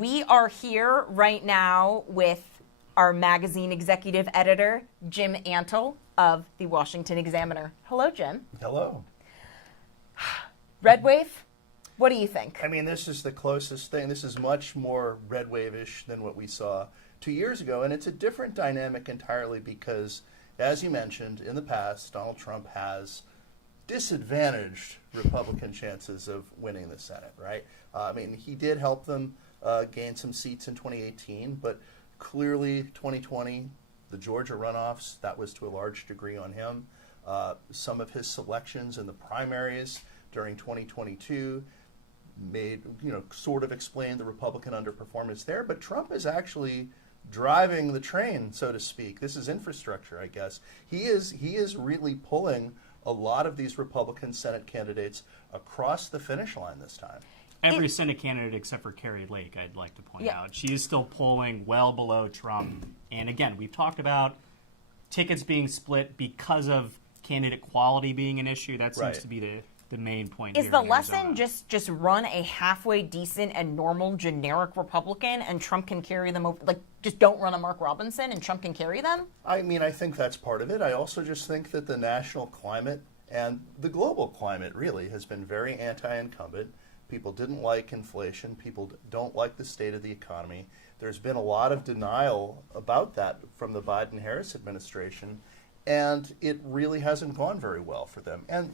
we are here right now with our magazine executive editor, Jim Antle of the Washington Examiner. Hello, Jim. Hello. Red wave? What do you think? I mean, this is the closest thing. This is much more red wave-ish than what we saw 2 years ago, and it's a different dynamic entirely because, as you mentioned, in the past, Donald Trump has disadvantaged Republican chances of winning the Senate, right? I mean, he did help them gain some seats in 2018, but clearly 2020, the Georgia runoffs, that was to a large degree on him. Some of his selections in the primaries during 2022 made, sort of explained the Republican underperformance there, but Trump is actually driving the train, so to speak. This is infrastructure, I guess. He is really pulling a lot of these Republican Senate candidates across the finish line this time. Every Senate candidate except for Carrie Lake, I'd like to point out. She is still polling well below Trump. And again, we've talked about tickets being split because of candidate quality being an issue. That seems to be the main point. Is the lesson just run a halfway decent and normal generic Republican and Trump can carry them over? Like, just don't run a Mark Robinson and Trump can carry them? I mean, I think that's part of it. I also just think that the national climate and the global climate really has been very anti-incumbent. People didn't like inflation. People don't like the state of the economy. There's been a lot of denial about that from the Biden-Harris administration, and it really hasn't gone very well for them. And,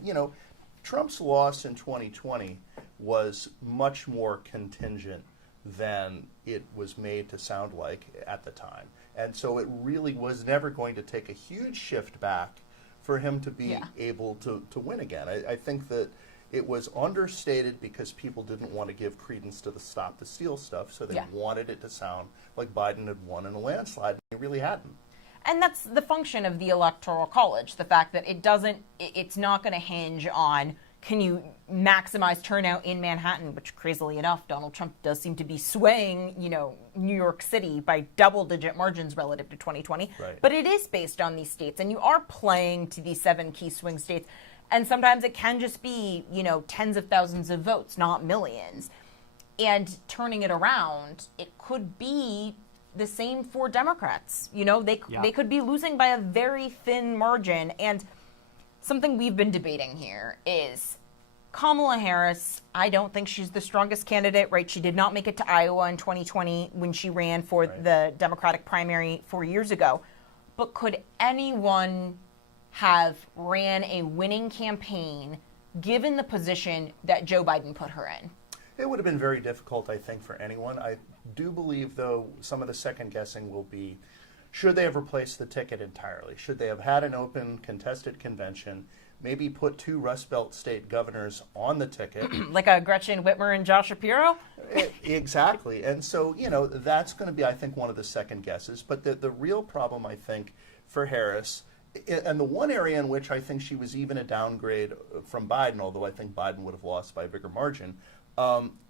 Trump's loss in 2020 was much more contingent than it was made to sound like at the time. And so it really was never going to take a huge shift back for him to be able to win again. I think that it was understated because people didn't want to give credence to the stop the steal stuff, so they wanted it to sound like Biden had won in a landslide. He really hadn't. And that's the function of the Electoral College, the fact that it's not going to hinge on can you maximize turnout in Manhattan, which crazily enough, Donald Trump does seem to be swaying, New York City by double-digit margins relative to 2020. Right. But it is based on these states, and you are playing to these 7 key swing states. And sometimes it can just be, tens of thousands of votes, not millions. And turning it around, it could be the same for Democrats. They could be losing by a very thin margin. And something we've been debating here is Kamala Harris. I don't think she's the strongest candidate, right? She did not make it to Iowa in 2020 when she ran for the Democratic primary 4 years ago. But could anyone have ran a winning campaign given the position that Joe Biden put her in? It would have been very difficult, I think, for anyone. I do believe, though, some of the second guessing will be, should they have replaced the ticket entirely? Should they have had an open, contested convention, maybe put 2 Rust Belt state governors on the ticket? Like a Gretchen Whitmer and Josh Shapiro? Exactly. And so, that's going to be, I think, one of the second guesses. But the real problem, I think, for Harris, and the one area in which I think she was even a downgrade from Biden, although I think Biden would have lost by a bigger margin,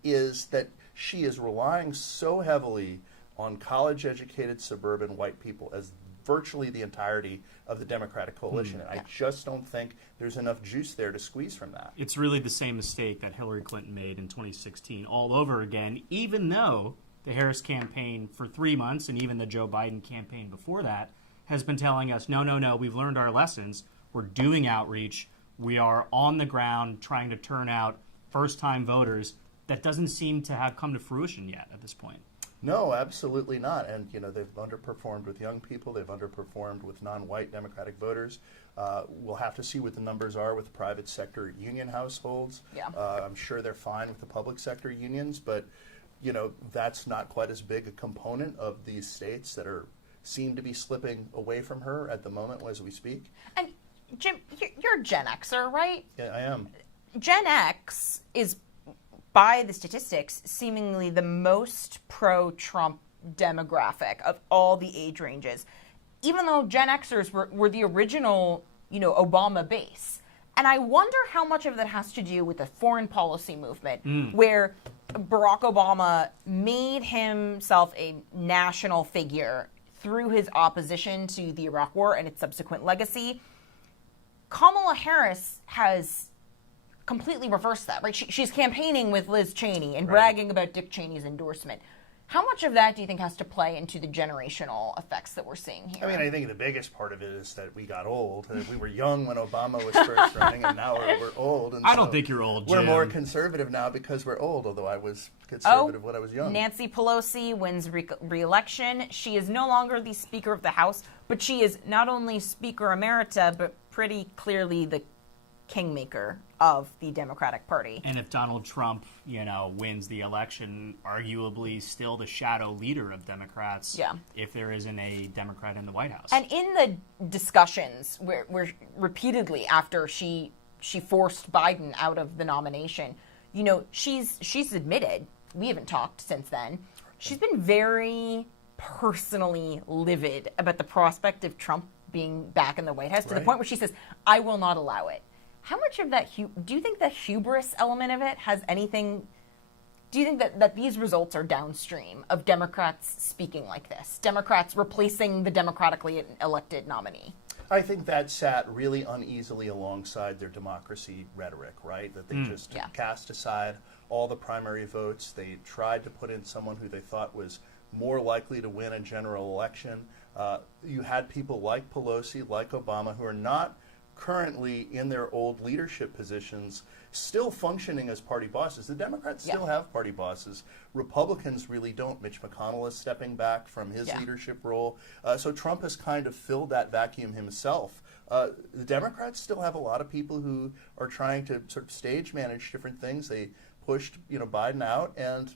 is that she is relying so heavily on college-educated suburban white people as virtually the entirety of the Democratic coalition. And I just don't think there's enough juice there to squeeze from that. It's really the same mistake that Hillary Clinton made in 2016 all over again, even though the Harris campaign for 3 months and even the Joe Biden campaign before that has been telling us, no, we've learned our lessons. We're doing outreach. We are on the ground trying to turn out first-time voters. That doesn't seem to have come to fruition yet at this point. No, absolutely not. And, they've underperformed with young people. They've underperformed with non-white Democratic voters. We'll have to see what the numbers are with private sector union households. Yeah. I'm sure they're fine with the public sector unions, but, that's not quite as big a component of these states that seem to be slipping away from her at the moment as we speak. And, Jim, you're a Gen Xer, right? Yeah, I am. Gen X is, by the statistics, seemingly the most pro-Trump demographic of all the age ranges, even though Gen Xers were the original, Obama base. And I wonder how much of that has to do with the foreign policy movement, where Barack Obama made himself a national figure through his opposition to the Iraq War and its subsequent legacy. Kamala Harris has completely reversed that, right? She's campaigning with Liz Cheney and bragging about Dick Cheney's endorsement. How much of that do you think has to play into the generational effects that we're seeing here? I mean, I think the biggest part of it is that we got old. We were young when Obama was first running, and now we're old. And I don't think you're old, Jim. We're more conservative now because we're old, although I was conservative when I was young. Nancy Pelosi wins re-election. She is no longer the Speaker of the House, but she is not only Speaker Emerita, but pretty clearly the kingmaker of the Democratic Party. And if Donald Trump, wins the election, arguably still the shadow leader of Democrats, if there isn't a Democrat in the White House. And in the discussions where repeatedly after she forced Biden out of the nomination, she's admitted, we haven't talked since then, she's been very personally livid about the prospect of Trump being back in the White House, to the point where she says, I will not allow it. How much of that, do you think the hubris element of it has anything, do you think that these results are downstream of Democrats speaking like this? Democrats replacing the democratically elected nominee? I think that sat really uneasily alongside their democracy rhetoric, right? That they just cast aside all the primary votes. They tried to put in someone who they thought was more likely to win a general election. You had people like Pelosi, like Obama, who are not currently in their old leadership positions, still functioning as party bosses. The Democrats still have party bosses. Republicans really don't. Mitch McConnell is stepping back from his leadership role. So Trump has kind of filled that vacuum himself. The Democrats still have a lot of people who are trying to sort of stage manage different things. They pushed Biden out, and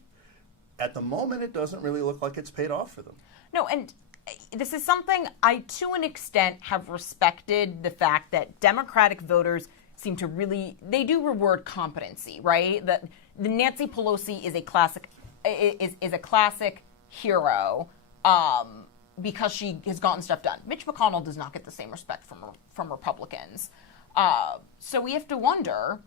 at the moment it doesn't really look like it's paid off for them. No, and this is something I, to an extent, have respected the fact that Democratic voters seem to really, they do reward competency, right? That the Nancy Pelosi is a classic, is a classic hero because she has gotten stuff done. Mitch McConnell does not get the same respect from Republicans. So we have to wonder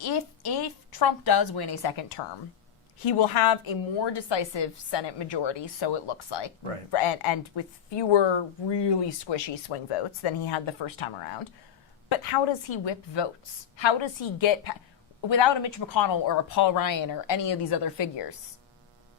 if Trump does win a second term, he will have a more decisive Senate majority, so it looks like, and with fewer really squishy swing votes than he had the first time around. But how does he whip votes? How does he get, without a Mitch McConnell or a Paul Ryan or any of these other figures,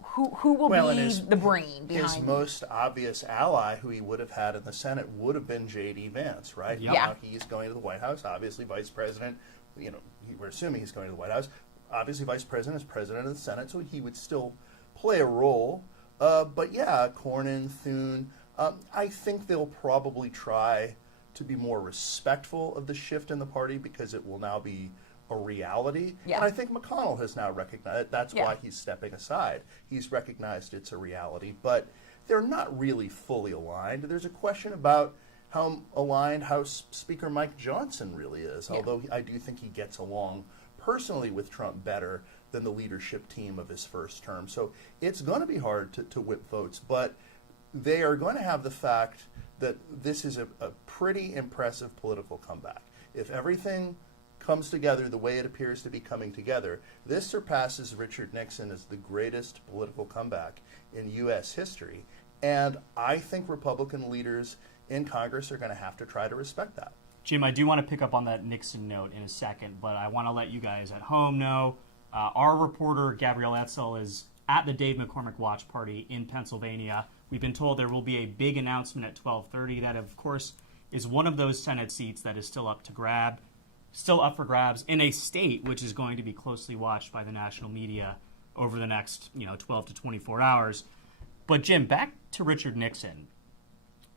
who will be the brain behind his most obvious ally, who he would have had in the Senate, would have been J.D. Vance, right? Now he's going to the White House, obviously vice president. We're assuming he's going to the White House. Obviously, vice president is president of the Senate, so he would still play a role. But yeah, Cornyn, Thune, I think they'll probably try to be more respectful of the shift in the party because it will now be a reality. And I think McConnell has now recognized that's why he's stepping aside. He's recognized it's a reality, but they're not really fully aligned. There's a question about how aligned House Speaker Mike Johnson really is, although I do think he gets along personally with Trump better than the leadership team of his first term. So it's going to be hard to whip votes, but they are going to have the fact that this is a pretty impressive political comeback. If everything comes together the way it appears to be coming together, this surpasses Richard Nixon as the greatest political comeback in U.S. history. And I think Republican leaders in Congress are going to have to try to respect that. Jim, I do want to pick up on that Nixon note in a second, but I want to let you guys at home know our reporter, Gabrielle Etzel, is at the Dave McCormick Watch Party in Pennsylvania. We've been told there will be a big announcement at 12:30. That, of course, is one of those Senate seats that is still up for grabs in a state which is going to be closely watched by the national media over the next 12 to 24 hours. But, Jim, back to Richard Nixon.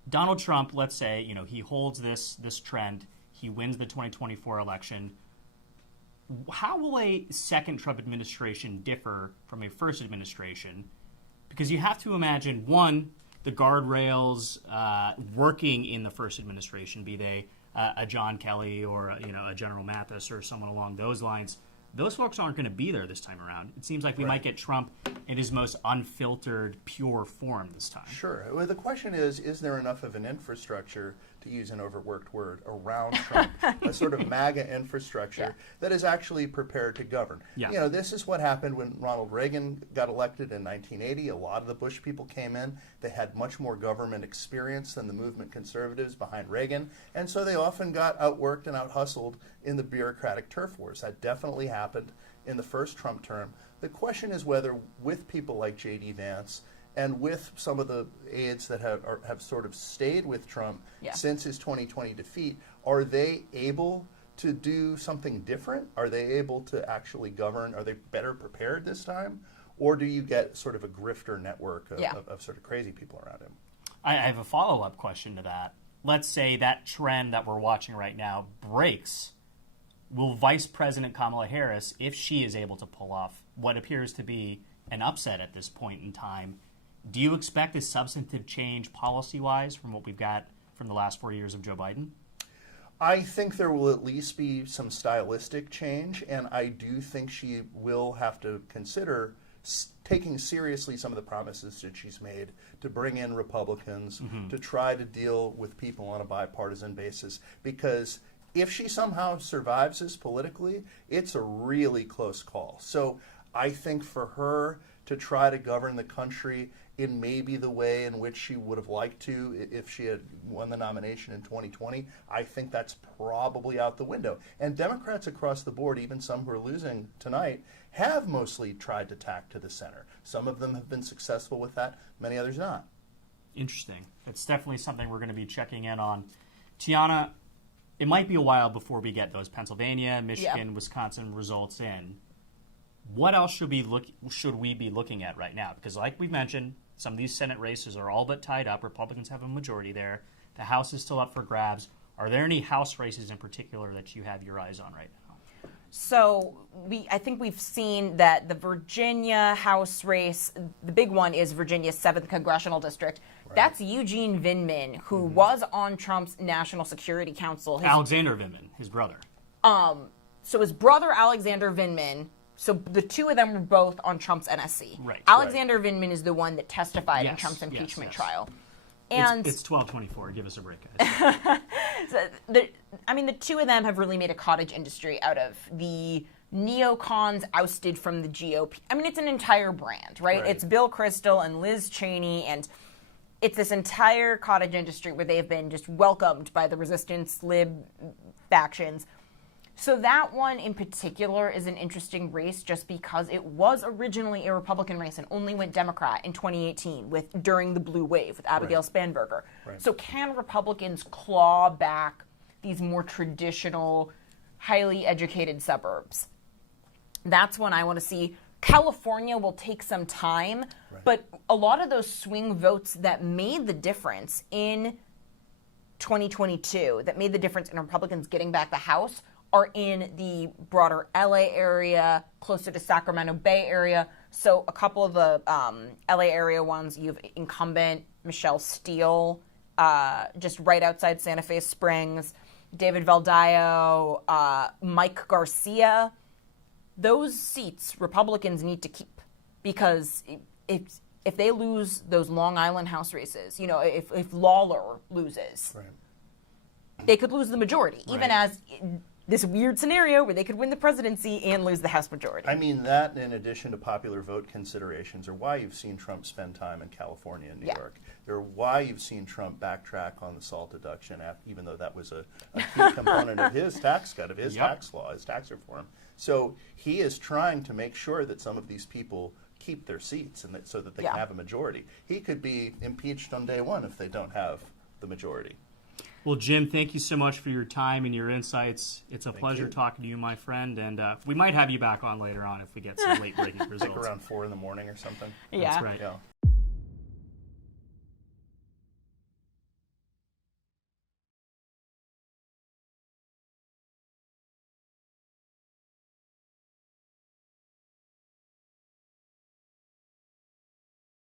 Donald Trump, let's say, he holds this trend. He wins the 2024 election. How will a second Trump administration differ from a first administration? Because you have to imagine, one, the guardrails working in the first administration, be they a John Kelly or a General Mathis or someone along those lines. Those folks aren't going to be there this time around. It seems like we might get Trump in his most unfiltered, pure form this time. Sure. Well, the question is there enough of an infrastructure, to use an overworked word, around Trump, a sort of MAGA infrastructure that is actually prepared to govern? Yeah. This is what happened when Ronald Reagan got elected in 1980. A lot of the Bush people came in. They had much more government experience than the movement conservatives behind Reagan, and so they often got outworked and out-hustled in the bureaucratic turf wars. That definitely happened in the first Trump term. The question is whether, with people like J.D. Vance and with some of the aides that have sort of stayed with Trump since his 2020 defeat, are they able to do something different? Are they able to actually govern? Are they better prepared this time? Or do you get sort of a grifter network of sort of crazy people around him? I have a follow-up question to that. Let's say that trend that we're watching right now breaks. Will Vice President Kamala Harris, if she is able to pull off what appears to be an upset at this point in time, do you expect a substantive change policy-wise from what we've got from the last 4 years of Joe Biden? I think there will at least be some stylistic change, and I do think she will have to consider taking seriously some of the promises that she's made to bring in Republicans, to try to deal with people on a bipartisan basis, because if she somehow survives this politically, it's a really close call. So I think for her to try to govern the country in maybe the way in which she would have liked to if she had won the nomination in 2020, I think that's probably out the window. And Democrats across the board, even some who are losing tonight, have mostly tried to tack to the center. Some of them have been successful with that, many others not. Interesting. It's definitely something we're going to be checking in on. Tiana, it might be a while before we get those Pennsylvania, Michigan, Wisconsin results in. What else should we be looking at right now? Because like we mentioned, some of these Senate races are all but tied up. Republicans have a majority there. The House is still up for grabs. Are there any House races in particular that you have your eyes on right now? So I think we've seen that the Virginia House race, the big one is Virginia's 7th Congressional District. Right. That's Eugene Vindman, who was on Trump's National Security Council. Alexander Vindman, his brother. So his brother, Alexander Vindman, so the two of them were both on Trump's NSC. Right. Alexander Vindman is the one that testified in Trump's impeachment trial. And it's 12:24. Give us a break, guys. So the two of them have really made a cottage industry out of the neocons ousted from the GOP. I mean, it's an entire brand, right? It's Bill Kristol and Liz Cheney, and it's this entire cottage industry where they've been just welcomed by the resistance lib factions. So that one in particular is an interesting race just because it was originally a Republican race and only went Democrat in 2018 during the blue wave with Abigail Spanberger. Right. So can Republicans claw back these more traditional, highly educated suburbs? That's one I want to see. California will take some time, but a lot of those swing votes that made the difference in 2022, that made the difference in Republicans getting back the House, are in the broader LA area, closer to Sacramento Bay area. So a couple of the LA area ones, you have incumbent Michelle Steele, just right outside Santa Fe Springs, David Valdayo, Mike Garcia. Those seats Republicans need to keep, because if they lose those Long Island House races, if Lawler loses, they could lose the majority, even as this weird scenario where they could win the presidency and lose the House majority. I mean, that in addition to popular vote considerations are why you've seen Trump spend time in California and New York. They're why you've seen Trump backtrack on the SALT deduction, even though that was a key component of his tax cut, of his tax law, his tax reform. So he is trying to make sure that some of these people keep their seats and so that they can have a majority. He could be impeached on day one if they don't have the majority. Well, Jim, thank you so much for your time and your insights. It's a pleasure talking to you, my friend, and we might have you back on later on if we get some late-breaking results. Like around 4 in the morning or something. Yeah. That's right.